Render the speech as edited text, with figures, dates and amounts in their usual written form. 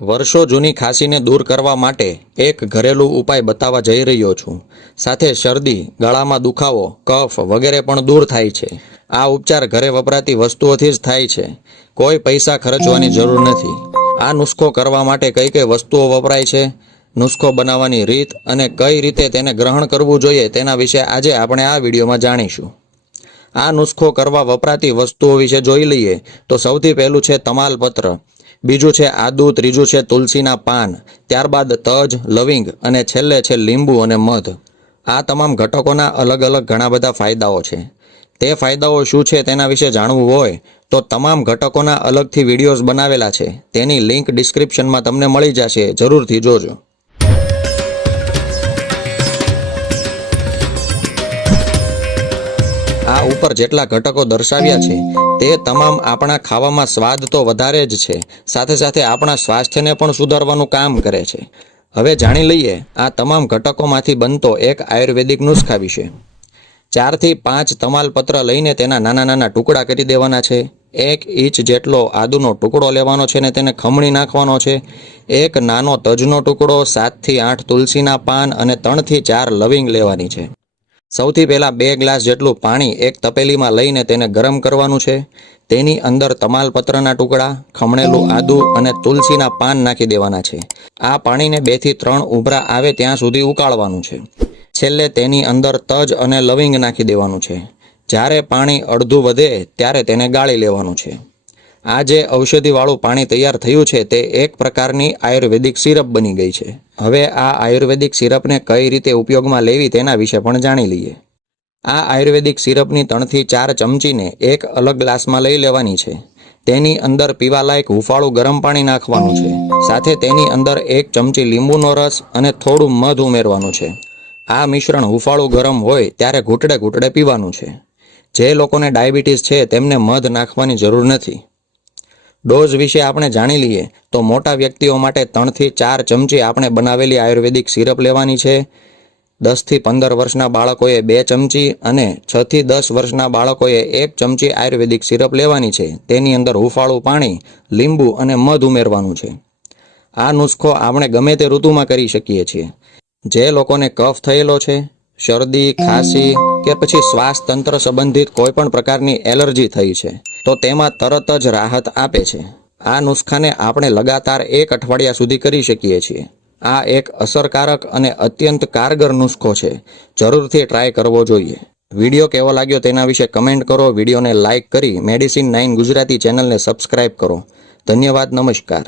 વર્ષો જૂની ખાંસીને દૂર કરવા માટે એક ઘરેલું ઉપાય બતાવવા જઈ રહ્યો છું. સાથે શરદી, ગળામાં દુખાવો, કફ વગેરે પણ દૂર થાય છે. આ ઉપચાર ઘરે વપરાતી વસ્તુઓથી જ થાય છે. કોઈ પૈસા ખર્ચવાની જરૂર નથી. આ નુસ્ખો કરવા માટે કઈ કઈ વસ્તુઓ વપરાય છે, નુસ્ખો બનાવવાની રીત અને કઈ રીતે તેને ગ્રહણ કરવું જોઈએ તેના વિશે આજે આપણે આ વિડીયોમાં જાણીશું. આ નુસ્ખો કરવા વપરાતી વસ્તુઓ વિશે જોઈ લઈએ તો સૌથી પહેલું છે તમાલપત્ર, બીજું છે આદુ, ત્રીજું છે તુલસીના પાન, ત્યારબાદ તજ, લવિંગ અને છેલ્લે છે લીંબુ અને મધ. આ તમામ ઘટકોના અલગ અલગ ઘણા બધા ફાયદાઓ છે. તે ફાયદાઓ શું છે તેના વિશે જાણવું હોય તો તમામ ઘટકોના અલગથી વિડીયોઝ બનાવેલા છે. તેની લિંક ડિસ્ક્રિપ્શનમાં તમને મળી જશે, જરૂરથી જોજો. આ ઉપર જેટલા ઘટકો દર્શાવ્યા છે તે તમામ આપણા ખાવામાં સ્વાદ તો વધારે જ છે, સાથે સાથે આપણા સ્વાસ્થ્યને પણ સુધારવાનું કામ કરે છે. હવે જાણી લઈએ આ તમામ ઘટકોમાંથી બનતો એક આયુર્વેદિક નુસ્ખા વિશે. 4 થી 5 તમાલપત્ર લઈને તેના નાના નાના ટુકડા કરી દેવાના છે. 1 ઇંચ જેટલો આદુનો ટુકડો લેવાનો છે ને તેને ખમણી નાખવાનો છે. 1 નાનો તજનો ટુકડો, 7 થી 8 તુલસીના પાન અને 3 થી 4 લવિંગ લેવાની છે. સૌથી પહેલાં 2 ગ્લાસ જેટલું પાણી એક તપેલીમાં લઈને તેને ગરમ કરવાનું છે. તેની અંદર તમાલપત્રના ટુકડા, ખમણેલું આદુ અને તુલસીના પાન નાખી દેવાના છે. આ પાણીને 2 થી 3 ઉભરા આવે ત્યાં સુધી ઉકાળવાનું છે. છેલ્લે તેની અંદર તજ અને લવિંગ નાખી દેવાનું છે. જ્યારે પાણી અડધું વધે ત્યારે તેને ગાળી લેવાનું છે. આ જે ઔષધિવાળું પાણી તૈયાર થયું છે તે એક પ્રકારની આયુર્વેદિક સિરપ બની ગઈ છે. હવે આ આયુર્વેદિક સિરપને કઈ રીતે ઉપયોગમાં લેવી તેના વિશે પણ જાણી લઈએ. આ આયુર્વેદિક સિરપની 3 થી 4 ચમચીને એક અલગ ગ્લાસમાં લઈ લેવાની છે. તેની અંદર પીવાલાયક હુંફાળું ગરમ પાણી નાખવાનું છે. સાથે તેની અંદર 1 ચમચી લીંબુનો રસ અને થોડું મધ ઉમેરવાનું છે. આ મિશ્રણ હુંફાળું ગરમ હોય ત્યારે ઘૂંટડે ઘૂંટડે પીવાનું છે. જે લોકોને ડાયાબિટીસ છે તેમને મધ નાખવાની જરૂર નથી. ડોઝ વિશે આપણે જાણી લઈએ તો મોટા વ્યક્તિઓ માટે 3 થી 4 ચમચી આપણે બનાવેલી આયુર્વેદિક સિરપ લેવાની છે. 10 થી 15 વર્ષના બાળકોએ 2 ચમચી અને 6 થી 10 વર્ષના બાળકોએ 1 ચમચી આયુર્વેદિક સિરપ લેવાની છે. તેની અંદર હુંફાળું પાણી, લીંબુ અને મધ ઉમેરવાનું છે. આ નુસ્ખો આપણે ગમે તે ઋતુમાં કરી શકીએ છીએ. જે લોકોને કફ થયેલો છે, શરદી, ખાંસી કે પછી શ્વાસ તંત્ર સંબંધિત કોઈ પણ પ્રકારની એલર્જી થઈ છે તો તેમાં તરત જ રાહત આપે છે. આ નુસ્ખાને આપણે લગાતાર 1 અઠવાડિયા સુધી કરી શકીએ છીએ. આ એક અસરકારક અને અત્યંત કારગર નુસ્ખો છે. જરૂરથી ટ્રાય કરવો જોઈએ. વિડીયો કેવો લાગ્યો તેના વિશે કમેન્ટ કરો. વિડીયોને લાઇક કરી મેડિસિન 9 ગુજરાતી ચેનલને સબસ્ક્રાઇબ કરો. ધન્યવાદ. નમસ્કાર.